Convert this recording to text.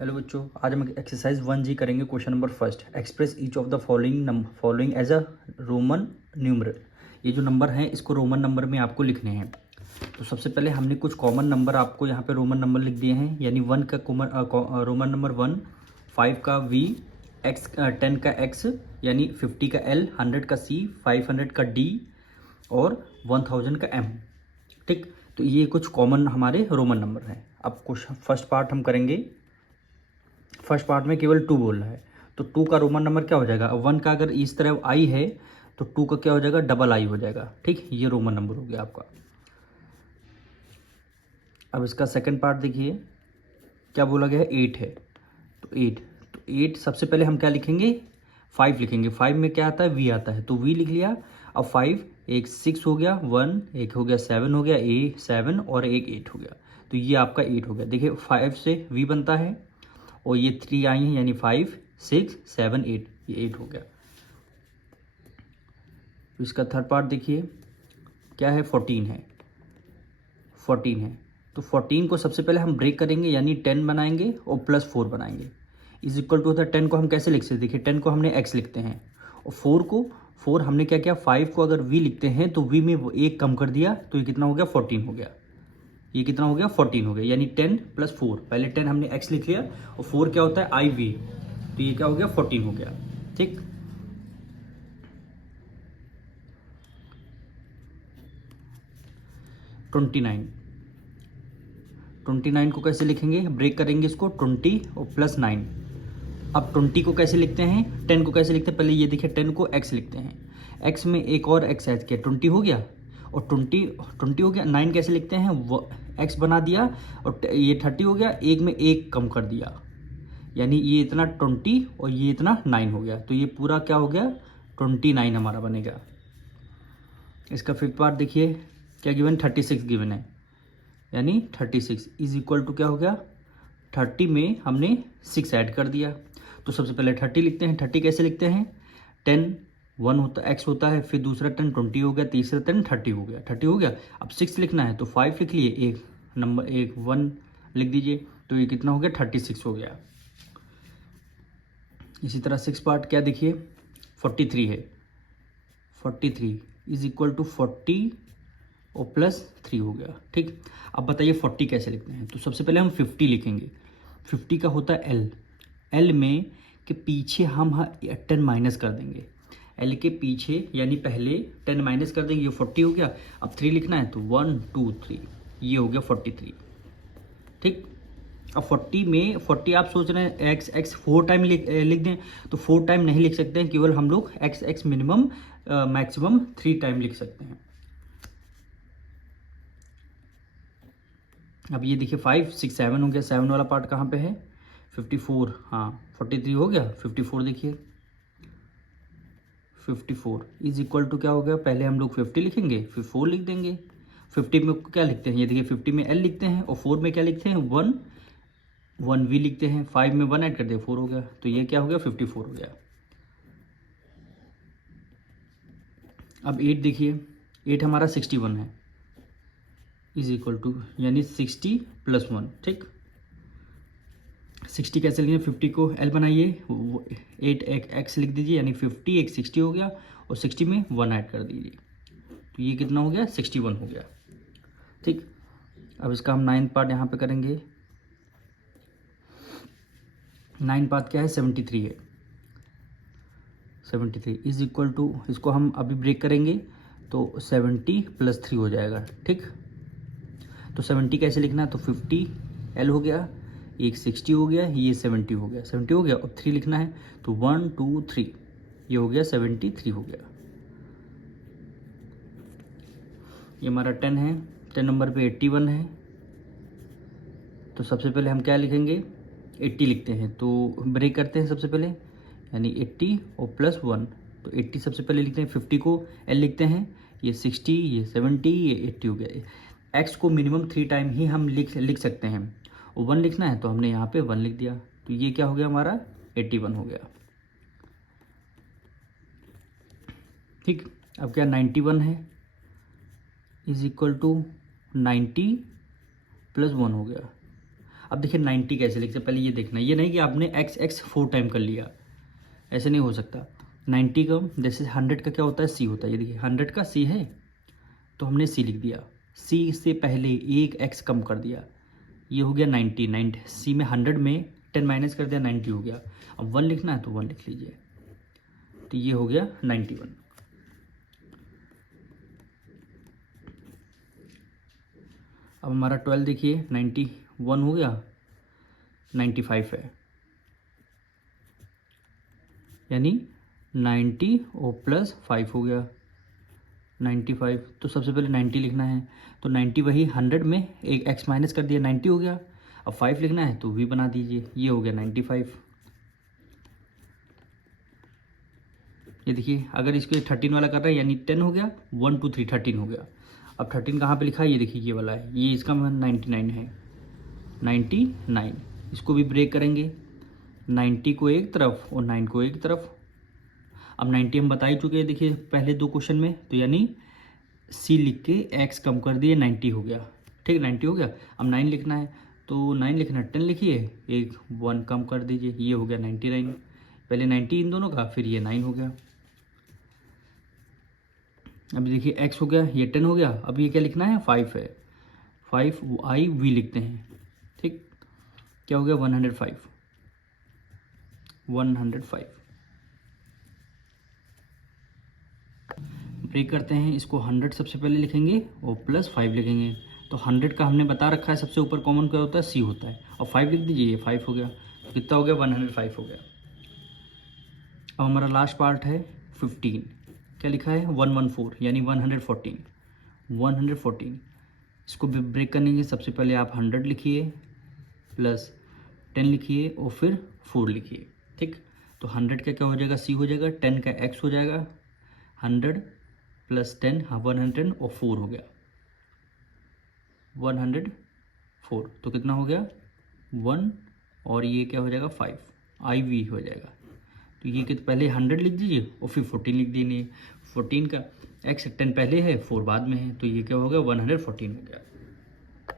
Hello बच्चों, आज हम एक्सरसाइज 1G करेंगे। Question number first, express each of the following as a Roman numeral. ये जो नंबर हैं इसको रोमन नंबर में आपको लिखने हैं। तो सबसे पहले हमने कुछ कॉमन नंबर आपको यहाँ पे रोमन नंबर लिख दिए हैं, यानी 1 का रोमन नंबर 1, 5 का V, X 10 का X, यानी 50 का L, 100 का C, 500 का D और 1000 का M। ठीक, तो ये कुछ कॉमन हमारे रोमन नंबर हैं। अब क्वेश्चन फर्स्ट पार्ट हम करेंगे। फर्स्ट पार्ट में केवल 2 बोल रहा है, तो 2 का रोमन नंबर क्या हो जाएगा। 1 का अगर इस तरह आई है तो 2 का क्या हो जाएगा, डबल आई हो जाएगा। ठीक, ये रोमन नंबर हो गया आपका। अब इसका सेकंड पार्ट देखिए, क्या बोला गया है, 8 है। तो 8 सबसे पहले हम क्या लिखेंगे, 5 लिखेंगे। 5 में क्या आता है, वी आता है, तो वी लिख लिया। अब 5 एक 6 हो गया, 1 एक हो गया, 7 हो गया, 7 और एक 8 हो गया। तो ये आपका 8 हो गया। देखिए 5 से वी बनता है और ये 3 आई हैं, यानी 5 6 7 8, ये 8 हो गया। तो इसका थर्ड पार्ट देखिए क्या है, 14 है। 14 है, तो 14 को सबसे पहले हम ब्रेक करेंगे, यानी 10 बनाएंगे और +4 बनाएंगे। इज इक्वल टू होता है 10 को हम कैसे लिख सकते हैं, देखिए 10 को हमने x लिखते हैं और 4 हमने क्या किया, 5 को अगर v लिखते हैं तो v में वो एक कम कर दिया, तो ये कितना हो गया, 14 हो गया। ये कितना हो गया, 14 हो गया, यानी 10 + 4। पहले 10 हमने x लिख लिया और 4 क्या होता है, IV, तो ये क्या हो गया, 14 हो गया। ठीक, ट्वेंटी नाइन को कैसे लिखेंगे, ब्रेक करेंगे इसको, 20 और +9। अब 20 को कैसे लिखते हैं, 10 को कैसे लिखते हैं, पहले ये देखिए 10 को x लिखते हैं, x में एक और x ऐड किया, 20 हो गया। और 20 हो गया। 9 कैसे लिखते हैं, वो x बना दिया और ये 30 हो गया, एक में एक कम कर दिया, यानी ये इतना 20 और ये इतना 9 हो गया। तो ये पूरा क्या हो गया, 29 हमारा बनेगा। इसका फिफ्थ पार्ट देखिए, क्या गिवन, 36 गिवन है, यानी 36 इज इक्वल टू क्या हो गया, 30 में हमने 6 ऐड कर दिया। तो सबसे पहले 30 लिखते हैं। 30 कैसे लिखते हैं, 10 1 होता x होता है, फिर दूसरा 10 20 हो गया, तीसरा 10 30 हो गया। 30 हो गया, अब 6 लिखना है तो 5 लिख लिए, एक नंबर एक 1 लिख दीजिए, तो ये कितना हो गया, 36 हो गया। इसी तरह 6 पार्ट क्या देखिए, 43 है। 43 इज इक्वल टू 40 और +3 हो गया। ठीक, अब बताइए 40 कैसे लिखते हैं। तो सबसे पहले हम 50 लिखेंगे। 50 का होता है L में के पीछे हम 10 माइनस कर देंगे, L के पीछे यानी पहले 10 माइनस कर देंगे, ये 40 हो गया। अब 3 लिखना है तो 1 2 3, ये हो गया 43। ठीक, अब 40 में 40 आप सोच रहे हैं x 4 टाइम लिख दें, तो 4 टाइम नहीं लिख सकते हैं, केवल हम लोग x मिनिमम मैक्सिमम 3 टाइम लिख सकते हैं। अब ये देखिए 5 6 7 हो गया, 7 वाला पार्ट कहाँ पे है, 54, हाँ 43 हो गया। 54 देखिए, 54 इज इक्वल टू क्या हो गया, पहले हम लोग 50 लिखेंगे फिर 4 लिख देंगे। 50 में क्या लिखते हैं, ये देखिए 50 में L लिखते हैं और 4 में क्या लिखते हैं, 1 V लिखते हैं, 5 में 1 ऐड कर दिया, 4 हो गया। तो ये क्या हो गया, 54 हो गया। अब 8 देखिए, 8 हमारा 61 है, इज इक्वल टू यानी 60 + 1। ठीक, 60 कैसे लिखें, 50 को L बनाइए, 8 एक x लिख दीजिए, यानी 50 एक 60 हो गया और 60 में 1 ऐड कर दीजिए, तो ये कितना हो गया, 61 हो गया। ठीक, अब इसका हम 9th पार्ट यहाँ पे करेंगे। 9 पार्ट क्या है, 73 है। 73 इज इक्वल टू, इसको हम अभी ब्रेक करेंगे तो 70 + 3 हो जाएगा। ठीक, तो 70 कैसे लिखना है, तो 50 L हो गया, एक 60 हो गया, ये 70 हो गया, 70 हो गया और 3 लिखना है, तो 1 2 3, ये हो गया 73 हो गया। ये हमारा 10 है, 10 नंबर पे 81 है। तो सबसे पहले हम क्या लिखेंगे, 80 लिखते हैं, तो ब्रेक करते हैं सबसे पहले, यानी 80 और +1, तो 80 सबसे पहले लिखते हैं, 50 को L लिखते हैं, ये 60, ये 70, ये 80 हो गया। x को मिनिमम 3 टाइम ही हम लिख सकते हैं, और 1 लिखना है तो हमने यहाँ पे 1 लिख दिया, तो ये क्या हो गया, हमारा 81 हो गया। ठीक, अब क्या 91 है, इज इक्वल टू 90 + 1 हो गया। अब देखिए 90 कैसे लिखते हैं, पहले ये देखना, ये नहीं कि आपने x 4 टाइम कर लिया, ऐसे नहीं हो सकता। 90 का जैसे 100 का क्या होता है, c होता है, ये देखिए 100 का c है तो हमने c लिख दिया, c से पहले एक x कम कर दिया, ये हो गया 90, c में 100 में 10 माइनस कर दिया, 90 हो गया। अब 1 लिखना है तो 1 लिख लीजिए, तो ये हो गया 91। अब हमारा 12 देखिए 91 हो गया, 95 है, यानी 90 और प्लस 5 हो गया 95। तो सबसे पहले 90 लिखना है, तो 90 वही 100 में एक x माइनस कर दिया, 90 हो गया। अब 5 लिखना है तो v बना दीजिए, ये हो गया 95। ये देखिए अगर इसको 13 वाला कर रहा है यानी 10 हो गया, 1 2 3 13 हो गया। अब 13 कहाँ पे लिखा है, ये देखिए ये वाला है, ये इसका 99 है, 99। इसको भी ब्रेक करेंगे, 90 को एक तरफ और 9 को एक तरफ। अब 90 हम बता ही चुके हैं, देखिए पहले 2 क्वेश्चन में, तो यानी c लिख के x कम कर दिए, 90 हो गया, ठीक, 90 हो गया। अब 9 लिखना है तो 9 लिखना है, 10 लिखिए, एक 1 कम कर दीजिए, ये हो गया 99। पहले 90 इन दोनों का, फिर ये 9 हो गया। अब देखिए x हो गया, ये 10 हो गया। अब ये क्या लिखना है, 5 है, 5 i v लिखते हैं, ठीक, क्या हो गया 105। ब्रेक करते हैं, इसको 100 सबसे पहले लिखेंगे और प्लस 5 लिखेंगे। तो 100 का हमने बता रखा है सबसे ऊपर कॉमन क्या होता है, c होता है, और 5 लिख दीजिए, ये 5 हो गया, तो कितना हो गया 105 हो गया। अब हमारा लास्ट पार्ट है 15, क्या लिखा है 114 यानी 114। इसको ब्रेक करने के सबसे पहले आप 100 लिखिए प्लस 10 लिखिए और फिर 4 लिखिए, ठीक। तो 100 का क्या हो जाएगा, c हो जाएगा, 10 का x हो जाएगा, 100 प्लस 10 हाँ 100 और 4 हो गया 104। तो कितना हो गया 1 और ये क्या हो जाएगा 5 IV हो जाएगा। तो ये कि पहले 100 लिख दीजिए और फिर 14 लिख दीजिए, 14 का x 10 पहले है 4 बाद में है, तो ये क्या हो गया 114 हो गया।